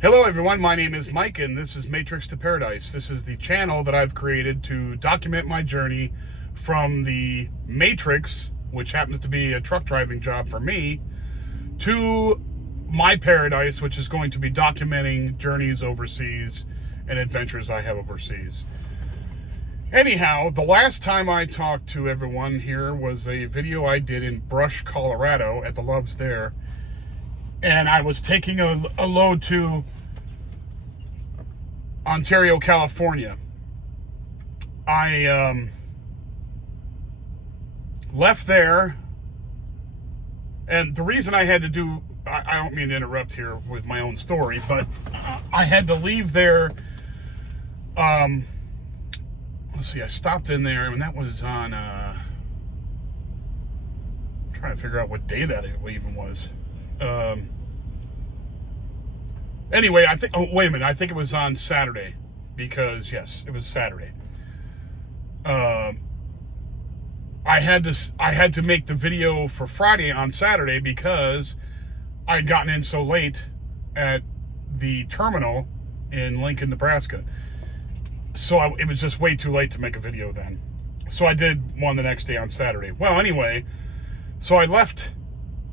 Hello everyone, my name is Mike and this is Matrix to Paradise. This is the channel that I've created to document my journey from the Matrix, which happens to be a truck driving job for me, to my paradise, which is going to be documenting journeys overseas and adventures I have overseas. Anyhow, the last time I talked to everyone here was a video I did in Brush, Colorado at the Loves there. And I was taking a load to Ontario, California. I left there, and the reason I had to do, I don't mean to interrupt here with my own story, but I had to leave there. Let's see, I stopped in there, and that was on, I'm trying to figure out what day that even was. Anyway, I think, oh, wait a minute. I think it was on Saturday because, yes, it was Saturday. I had to make the video for Friday on Saturday because I'd gotten in so late at the terminal in Lincoln, Nebraska. So it was just way too late to make a video then. So I did one the next day on Saturday. Well, anyway, so I left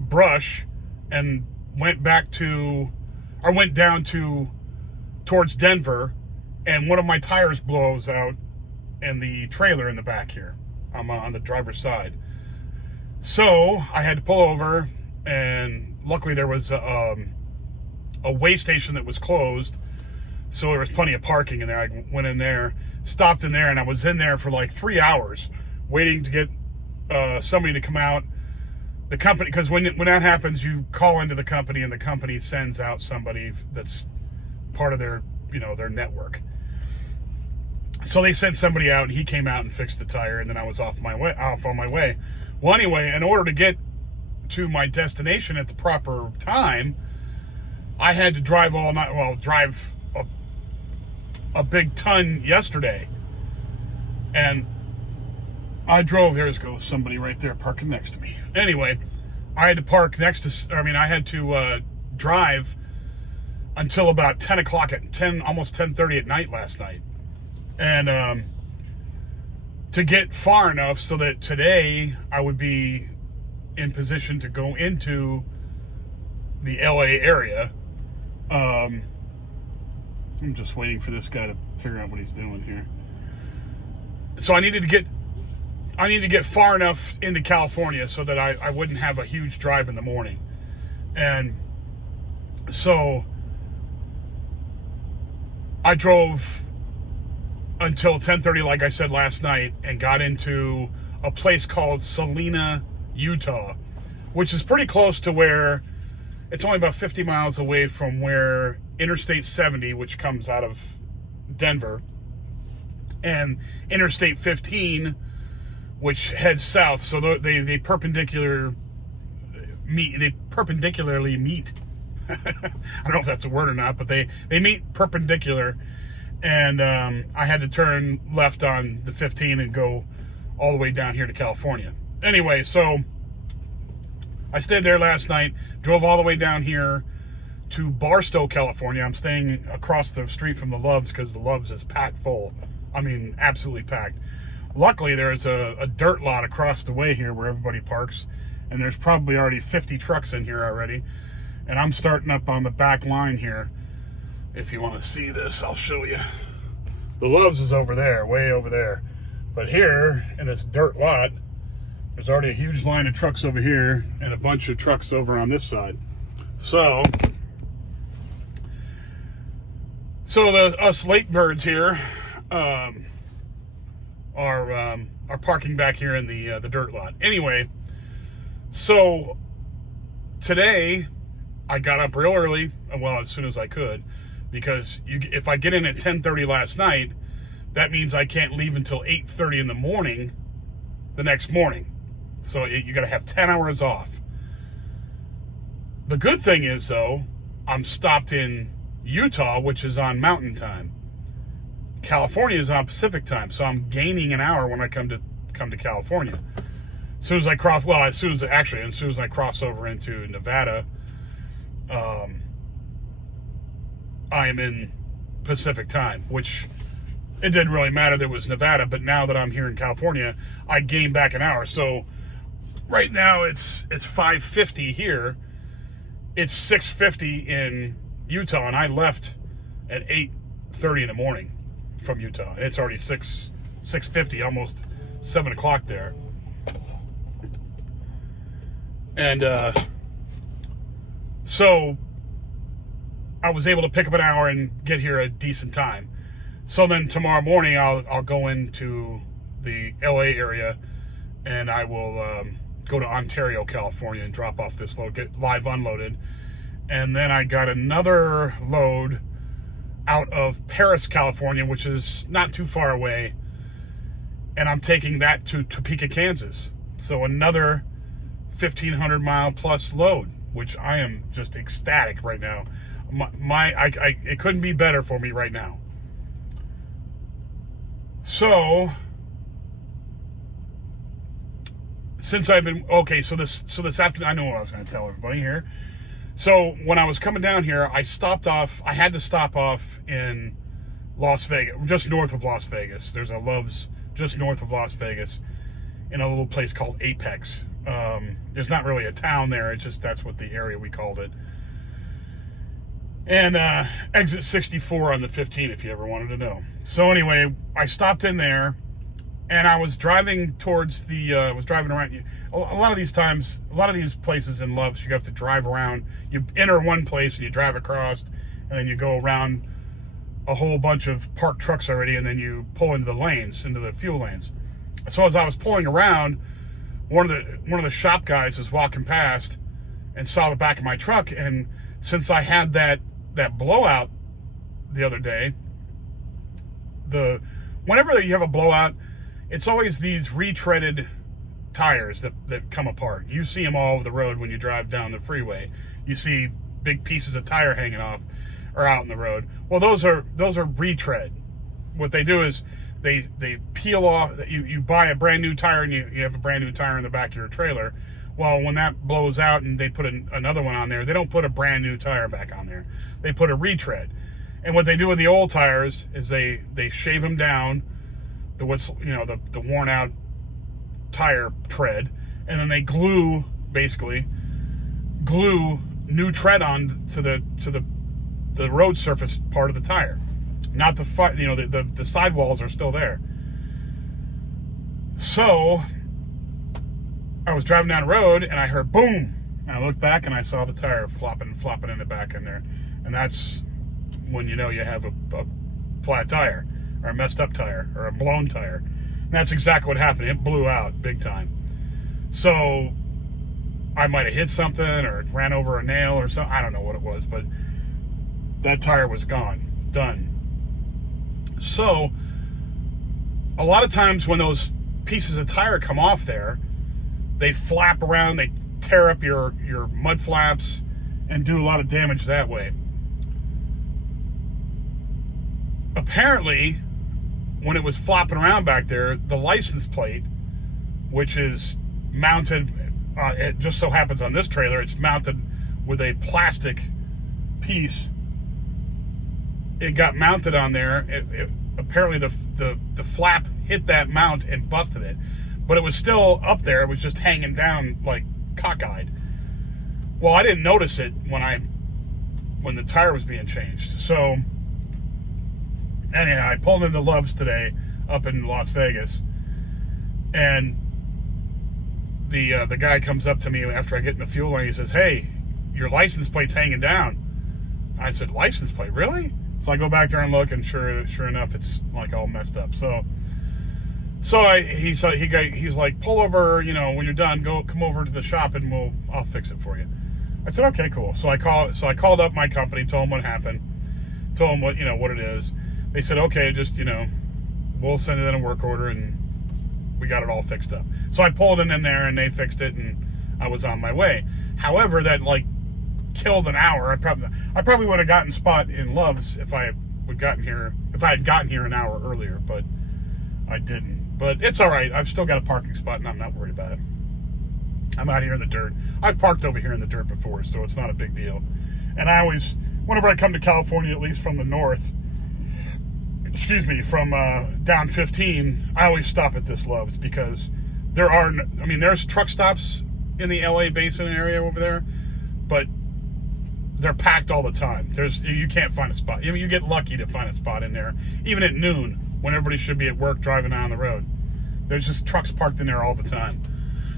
Brush and went down towards Denver, and one of my tires blows out in the trailer in the back here. I'm on the driver's side. So I had to pull over, and luckily there was a way station that was closed, so there was plenty of parking in there. I went in there, stopped in there, and I was in there for like 3 hours waiting to get somebody to come out. The company, because when that happens, you call into the company, and the company sends out somebody that's part of their network. So they sent somebody out, and he came out and fixed the tire, and then I was off on my way. Well, anyway, in order to get to my destination at the proper time, I had to drive all night. Well, drive a big ton yesterday, and I drove. There's goes somebody right there parking next to me. Anyway, I had to park I had to drive until about 10 o'clock almost 10:30 at night last night. And to get far enough so that today I would be in position to go into the LA area. I'm just waiting for this guy to figure out what he's doing here. So I needed to get far enough into California so that I wouldn't have a huge drive in the morning. And so I drove until 10:30, like I said last night, and got into a place called Salina, Utah, which is pretty close to where, it's only about 50 miles away from where Interstate 70, which comes out of Denver, and Interstate 15, which heads south. So they perpendicularly meet. I don't know if that's a word or not, but they meet perpendicular. And I had to turn left on the 15 and go all the way down here to California. Anyway, so I stayed there last night, drove all the way down here to Barstow, California. I'm staying across the street from the Loves because the Loves is packed full. I mean, absolutely packed. Luckily, there's a dirt lot across the way here where everybody parks, and there's probably already 50 trucks in here already. And I'm starting up on the back line here. If you want to see this, I'll show you. The Loves is over there, way over there. But here, in this dirt lot, there's already a huge line of trucks over here and a bunch of trucks over on this side. So us late birds here are parking back here in the dirt lot. Anyway, so today I got up real early, well, as soon as I could, because if I get in at 10:30 last night, that means I can't leave until 8:30 in the morning the next morning. So you got to have 10 hours off. The good thing is, though, I'm stopped in Utah, which is on Mountain Time. California is on Pacific Time, so I'm gaining an hour when I come to California. As soon as I cross over into Nevada, I am in Pacific time, which it didn't really matter that it was Nevada, but now that I'm here in California, I gained back an hour. So right now it's 5:50 here. It's 6:50 in Utah, and I left at 8:30 in the morning from Utah. And it's already 6:50, almost 7 o'clock there. And so I was able to pick up an hour and get here a decent time. So then tomorrow morning I'll go into the LA area, and I will go to Ontario, California, and drop off this load, get live unloaded. And then I got another load out of Paris, California, which is not too far away, and I'm taking that to Topeka, Kansas. So another 1,500 mile plus load, which I am just ecstatic right now. It couldn't be better for me right now. So since I've been so this afternoon, I know what I was going to tell everybody here. So when I was coming down here, I had to stop off in Las Vegas, just north of Las Vegas. There's a Love's just north of Las Vegas in a little place called Apex. There's not really a town there. It's just, that's what the area we called it. And exit 64 on the 15, if you ever wanted to know. So anyway, I stopped in there, and I was driving towards driving around. A lot of these times, a lot of these places in Love's, you have to drive around. You enter one place and you drive across, and then you go around a whole bunch of parked trucks already, and then you pull into the lanes, into the fuel lanes. So as I was pulling around, one of the shop guys was walking past and saw the back of my truck, and since I had that blowout the other day, whenever you have a blowout, it's always these retreaded tires that come apart. You see them all over the road when you drive down the freeway. You see big pieces of tire hanging off or out in the road. Well, those are retread. What they do is they peel off. You buy a brand new tire, and you have a brand new tire in the back of your trailer. Well, when that blows out and they put another one on there, they don't put a brand new tire back on there. They put a retread. And what they do with the old tires is they shave them down, the worn out tire tread, and then they glue new tread on to the road surface part of the tire. Not the sidewalls are still there. So I was driving down the road, and I heard boom, and I looked back, and I saw the tire flopping in the back in there. And that's when you know you have a flat tire, or a messed up tire, or a blown tire. And that's exactly what happened. It blew out big time. So I might have hit something or ran over a nail or something. I don't know what it was, but that tire was gone. Done. So a lot of times when those pieces of tire come off there, they flap around, they tear up your mud flaps, and do a lot of damage that way. Apparently, when it was flopping around back there, the license plate, which is mounted, it just so happens on this trailer, it's mounted with a plastic piece. It got mounted on there. Apparently the flap hit that mount and busted it, but it was still up there. It was just hanging down like cockeyed. Well, I didn't notice it when the tire was being changed. So anyhow, I pulled into Love's today up in Las Vegas, and the guy comes up to me after I get in the fuel line. He says, "Hey, your license plate's hanging down." I said, "License plate? Really?" So I go back there and look, and sure enough, it's like all messed up. So he's like, "Pull over, when you're done, come over to the shop and I'll fix it for you." I said, "Okay, cool." So I called up my company, told them what happened, told them what it is. They said, "Okay, just we'll send it in a work order," and we got it all fixed up. So I pulled it in there, and they fixed it, and I was on my way. However, that killed an hour. I probably would have gotten spot in Love's if I had gotten here an hour earlier, but I didn't. But it's all right. I've still got a parking spot, and I'm not worried about it. I'm out here in the dirt. I've parked over here in the dirt before, so it's not a big deal. And I always whenever I come to California, at least from the north, excuse me, from down 15, I always stop at this Love's because there's truck stops in the LA Basin area over there, but they're packed all the time. You can't find a spot. I mean, you get lucky to find a spot in there, even at noon when everybody should be at work driving down the road. There's just trucks parked in there all the time.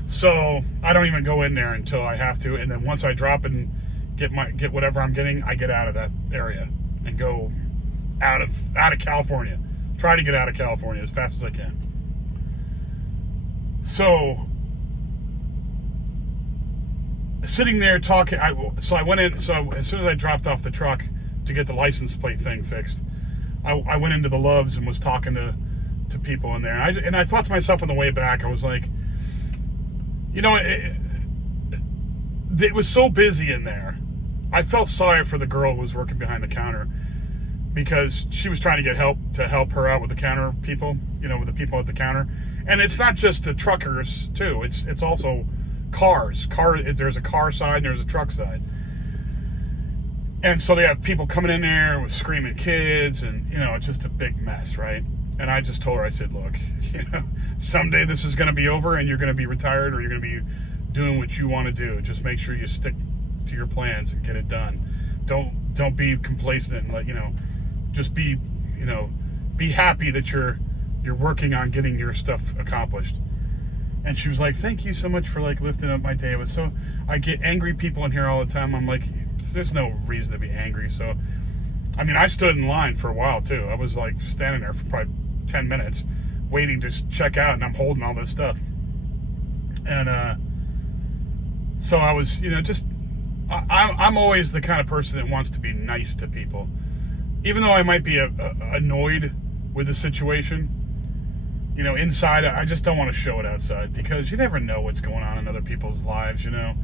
So I don't even go in there until I have to, and then once I drop and get whatever I'm getting, I get out of that area and go out of California. Try to get out of California as fast as I can. So sitting there talking, I went in. So as soon as I dropped off the truck to get the license plate thing fixed, I went into the Love's and was talking to people in there. And I thought to myself on the way back, I was like, you know, it was so busy in there. I felt sorry for the girl who was working behind the counter because she was trying to get help her out with the counter people, you know, with the people at the counter. And it's not just the truckers too. It's also cars. There's a car side and there's a truck side. And so they have people coming in there with screaming kids, and you know, it's just a big mess, right? And I just told her, I said, look, you know, someday this is going to be over and you're going to be retired or you're going to be doing what you want to do. Just make sure you stick to your plans and get it done. Don't be complacent and let, you know, just be, you know, be happy that you're working on getting your stuff accomplished. And she was like, thank you so much for like lifting up my day. It was so, I get angry people in here all the time. I'm like, there's no reason to be angry. So, I mean, I stood in line for a while too. I was like standing there for probably 10 minutes waiting to check out, and I'm holding all this stuff. And so I was, you know, just, I'm always the kind of person that wants to be nice to people. Even though I might be annoyed with the situation, you know, inside, I just don't want to show it outside because you never know what's going on in other people's lives, you know.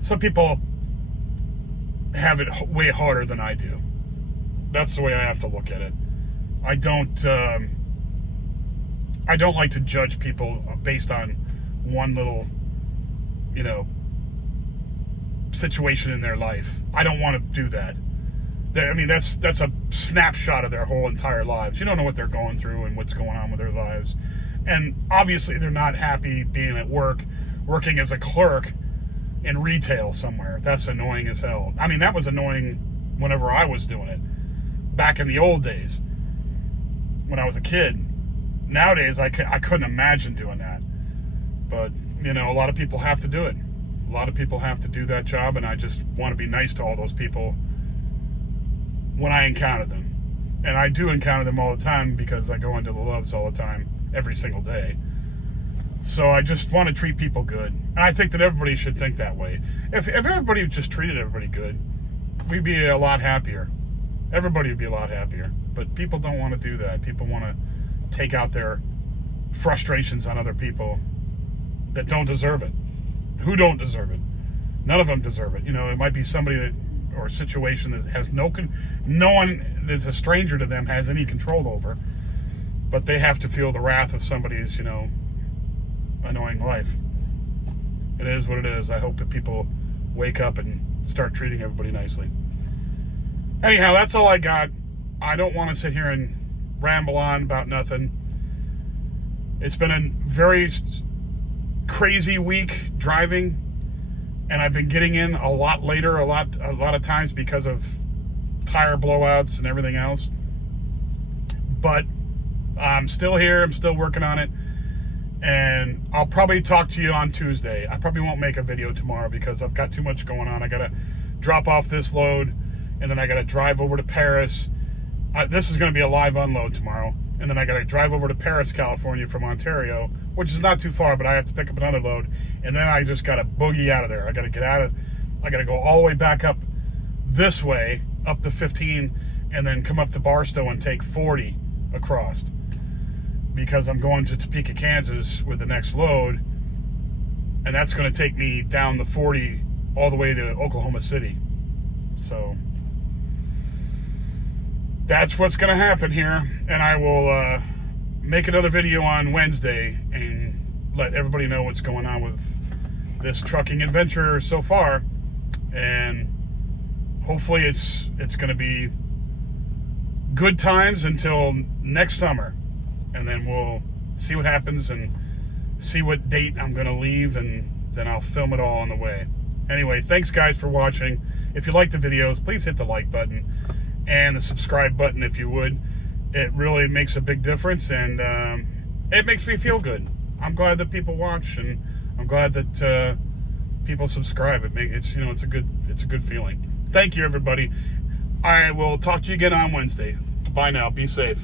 Some people have it way harder than I do. That's the way I have to look at it. I don't like to judge people based on one little, you know, situation in their life. I don't want to do that. I mean, that's a snapshot of their whole entire lives. You don't know what they're going through and what's going on with their lives. And obviously they're not happy being at work, working as a clerk in retail somewhere. That's annoying as hell. I mean, that was annoying whenever I was doing it. Back in the old days, when I was a kid. Nowadays, I couldn't imagine doing that. But, you know, a lot of people have to do it. A lot of people have to do that job, and I just want to be nice to all those people when I encounter them. And I do encounter them all the time because I go into the Love's all the time, every single day. So I just want to treat people good. And I think that everybody should think that way. If everybody just treated everybody good, we'd be a lot happier. Everybody would be a lot happier. But people don't want to do that. People want to take out their frustrations on other people that don't deserve it. Who don't deserve it? None of them deserve it. You know, it might be somebody that, or a situation that has no one that's a stranger to them has any control over, but they have to feel the wrath of somebody's, you know, annoying life. It is what it is. I hope that people wake up and start treating everybody nicely. Anyhow, that's all I got. I don't want to sit here and ramble on about nothing. It's been a very crazy week driving, and I've been getting in a lot later, a lot of times because of tire blowouts and everything else. But I'm still here. I'm still working on it. And I'll probably talk to you on Tuesday. I probably won't make a video tomorrow because I've got too much going on. I got to drop off this load, and then I got to drive over to Paris. This is going to be a live unload tomorrow. And then I got to drive over to Paris, California from Ontario, which is not too far, but I have to pick up another load. And then I just got to boogie out of there. I got to go all the way back up this way, up to 15, and then come up to Barstow and take 40 across. Because I'm going to Topeka, Kansas with the next load. And that's going to take me down the 40 all the way to Oklahoma City. So that's what's going to happen here. And I will make another video on Wednesday and let everybody know what's going on with this trucking adventure so far. And hopefully it's going to be good times until next summer, and then we'll see what happens and see what date I'm going to leave, and then I'll film it all on the way. Anyway, thanks guys for watching. If you like the videos, please hit the like button and the subscribe button if you would. It really makes a big difference, and it makes me feel good. I'm glad that people watch, and I'm glad that people subscribe. It's a good feeling. Thank you, everybody. I will talk to you again on Wednesday. Bye now. Be safe.